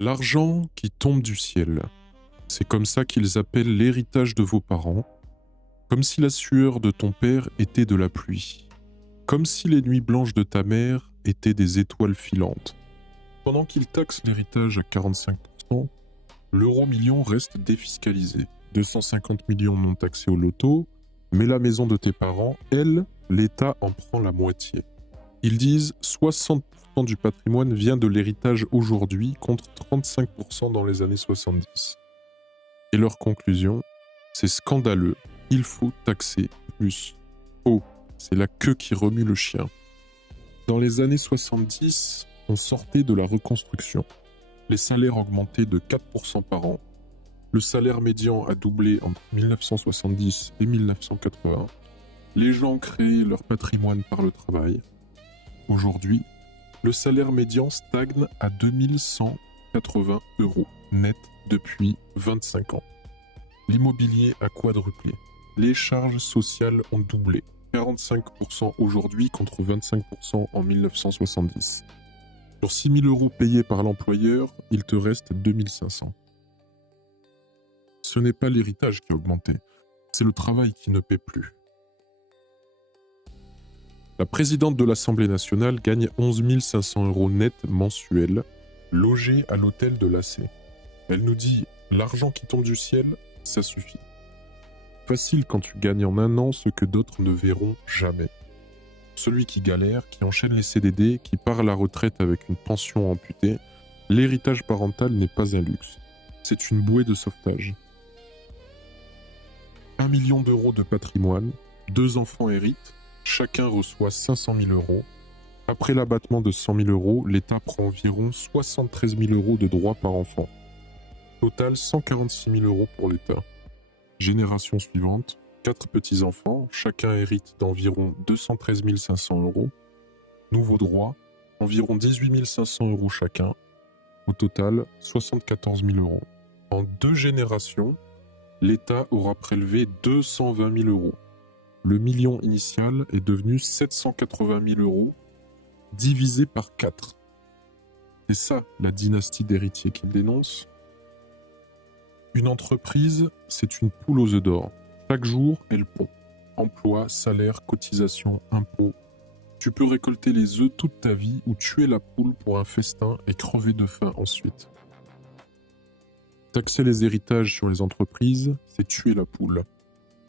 L'argent qui tombe du ciel. C'est comme ça qu'ils appellent l'héritage de vos parents, comme si la sueur de ton père était de la pluie, comme si les nuits blanches de ta mère étaient des étoiles filantes. Pendant qu'ils taxent l'héritage à 45%, l'euro million reste défiscalisé. 250 millions non taxés au loto, mais la maison de tes parents, elle, l'État en prend la moitié. Ils disent 60% du patrimoine vient de l'héritage aujourd'hui contre 35% dans les années 70. Et leur conclusion, c'est scandaleux, il faut taxer plus. Oh, c'est la queue qui remue le chien. Dans les années 70, on sortait de la reconstruction. Les salaires augmentaient de 4% par an. Le salaire médian a doublé entre 1970 et 1980. Les gens créaient leur patrimoine par le travail. Aujourd'hui, le salaire médian stagne à 2180 € net depuis 25 ans. L'immobilier a quadruplé. Les charges sociales ont doublé. 45% aujourd'hui contre 25% en 1970. Sur 6 000 € payés par l'employeur, il te reste 2 500. Ce n'est pas l'héritage qui a augmenté, c'est le travail qui ne paie plus. La présidente de l'Assemblée nationale gagne 11 500 € net mensuels, logée à l'hôtel de l'AC. Elle nous dit « L'argent qui tombe du ciel, ça suffit ». Facile quand tu gagnes en un an ce que d'autres ne verront jamais. Celui qui galère, qui enchaîne les CDD, qui part à la retraite avec une pension amputée, l'héritage parental n'est pas un luxe. C'est une bouée de sauvetage. 1 million d'euros de patrimoine, 2 enfants héritent, chacun reçoit 500 000 €. Après l'abattement de 100 000 €, l'État prend environ 73 000 € de droits par enfant. Total 146 000 € pour l'État. Génération suivante, 4 petits-enfants, chacun hérite d'environ 213 500 €. Nouveau droit, environ 18 500 € chacun. Au total, 74 000 €. En 2 générations, l'État aura prélevé 220 000 €. Le million initial est devenu 780 000 €, divisé par 4. C'est ça la dynastie d'héritiers qu'il dénonce. Une entreprise, c'est une poule aux œufs d'or. Chaque jour, elle pond. Emploi, salaire, cotisation, impôts. Tu peux récolter les œufs toute ta vie ou tuer la poule pour un festin et crever de faim ensuite. Taxer les héritages sur les entreprises, c'est tuer la poule.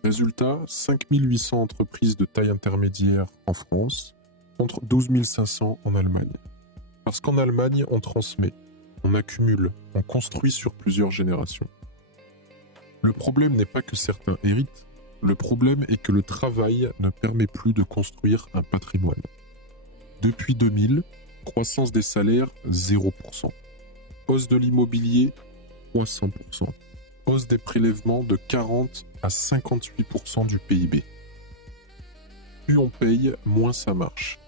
Résultat, 5 800 entreprises de taille intermédiaire en France contre 12 500 en Allemagne. Parce qu'en Allemagne, on transmet, on accumule, on construit sur plusieurs générations. Le problème n'est pas que certains héritent, le problème est que le travail ne permet plus de construire un patrimoine. Depuis 2000, croissance des salaires 0%. Hausse de l'immobilier 300%. Hausse des prélèvements de 40 à 58% du PIB. Plus on paye, moins ça marche.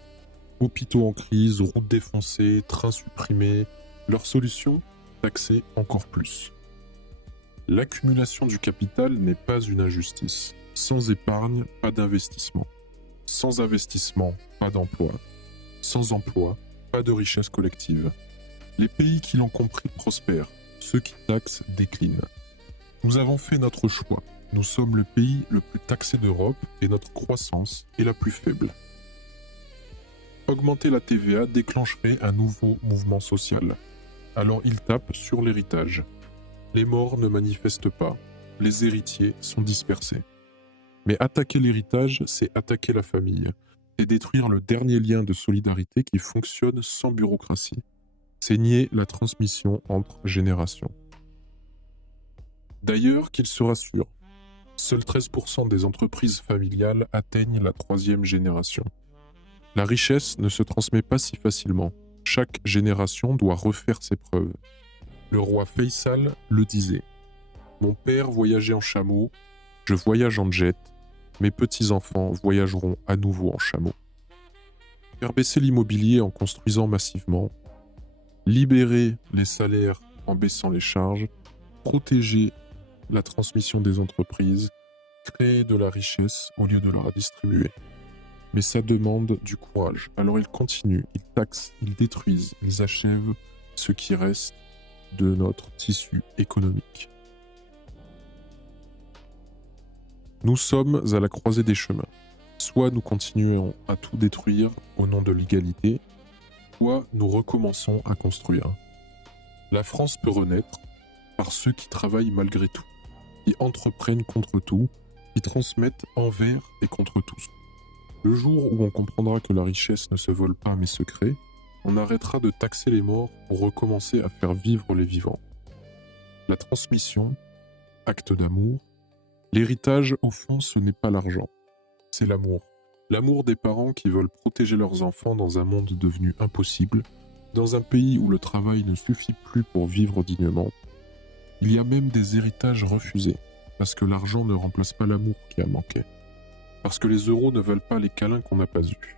Hôpitaux en crise, routes défoncées, trains supprimés. Leur solution, taxer encore plus. L'accumulation du capital n'est pas une injustice. Sans épargne, pas d'investissement. Sans investissement, pas d'emploi. Sans emploi, pas de richesse collective. Les pays qui l'ont compris prospèrent. Ceux qui taxent déclinent. Nous avons fait notre choix. Nous sommes le pays le plus taxé d'Europe et notre croissance est la plus faible. Augmenter la TVA déclencherait un nouveau mouvement social. Alors ils tapent sur l'héritage. Les morts ne manifestent pas, les héritiers sont dispersés. Mais attaquer l'héritage, c'est attaquer la famille. C'est détruire le dernier lien de solidarité qui fonctionne sans bureaucratie. C'est nier la transmission entre générations. D'ailleurs, qu'ils se rassurent, seuls 13% des entreprises familiales atteignent la 3e génération. La richesse ne se transmet pas si facilement. Chaque génération doit refaire ses preuves. Le roi Faisal le disait. Mon père voyageait en chameau, je voyage en jet, mes petits-enfants voyageront à nouveau en chameau. Faire baisser l'immobilier en construisant massivement, libérer les salaires en baissant les charges, protéger la transmission des entreprises, créer de la richesse au lieu de la redistribuer. Mais ça demande du courage. Alors ils continuent, ils taxent, ils détruisent, ils achèvent ce qui reste. de notre tissu économique. Nous sommes à la croisée des chemins. Soit nous continuons à tout détruire au nom de l'égalité, soit nous recommençons à construire. La France peut renaître par ceux qui travaillent malgré tout, qui entreprennent contre tout, qui transmettent envers et contre tous. Le jour où on comprendra que la richesse ne se vole pas mais se crée, on arrêtera de taxer les morts pour recommencer à faire vivre les vivants. La transmission, acte d'amour, l'héritage au fond ce n'est pas l'argent, c'est l'amour. L'amour des parents qui veulent protéger leurs enfants dans un monde devenu impossible, dans un pays où le travail ne suffit plus pour vivre dignement. Il y a même des héritages refusés, parce que l'argent ne remplace pas l'amour qui a manqué. Parce que les euros ne veulent pas les câlins qu'on n'a pas eus.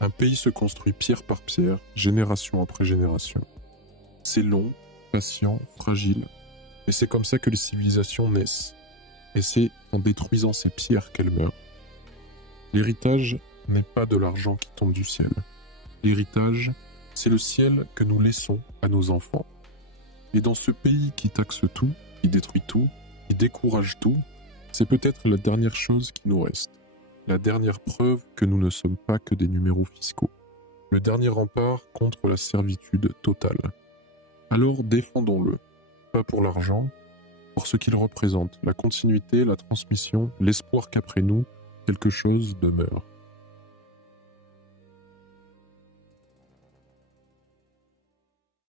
Un pays se construit pierre par pierre, génération après génération. C'est long, patient, fragile, mais c'est comme ça que les civilisations naissent. Et c'est en détruisant ces pierres qu'elles meurent. L'héritage n'est pas de l'argent qui tombe du ciel. L'héritage, c'est le ciel que nous laissons à nos enfants. Et dans ce pays qui taxe tout, qui détruit tout, qui décourage tout, c'est peut-être la dernière chose qui nous reste. La dernière preuve que nous ne sommes pas que des numéros fiscaux. Le dernier rempart contre la servitude totale. Alors défendons-le. Pas pour l'argent, pour ce qu'il représente, la continuité, la transmission, l'espoir qu'après nous, quelque chose demeure.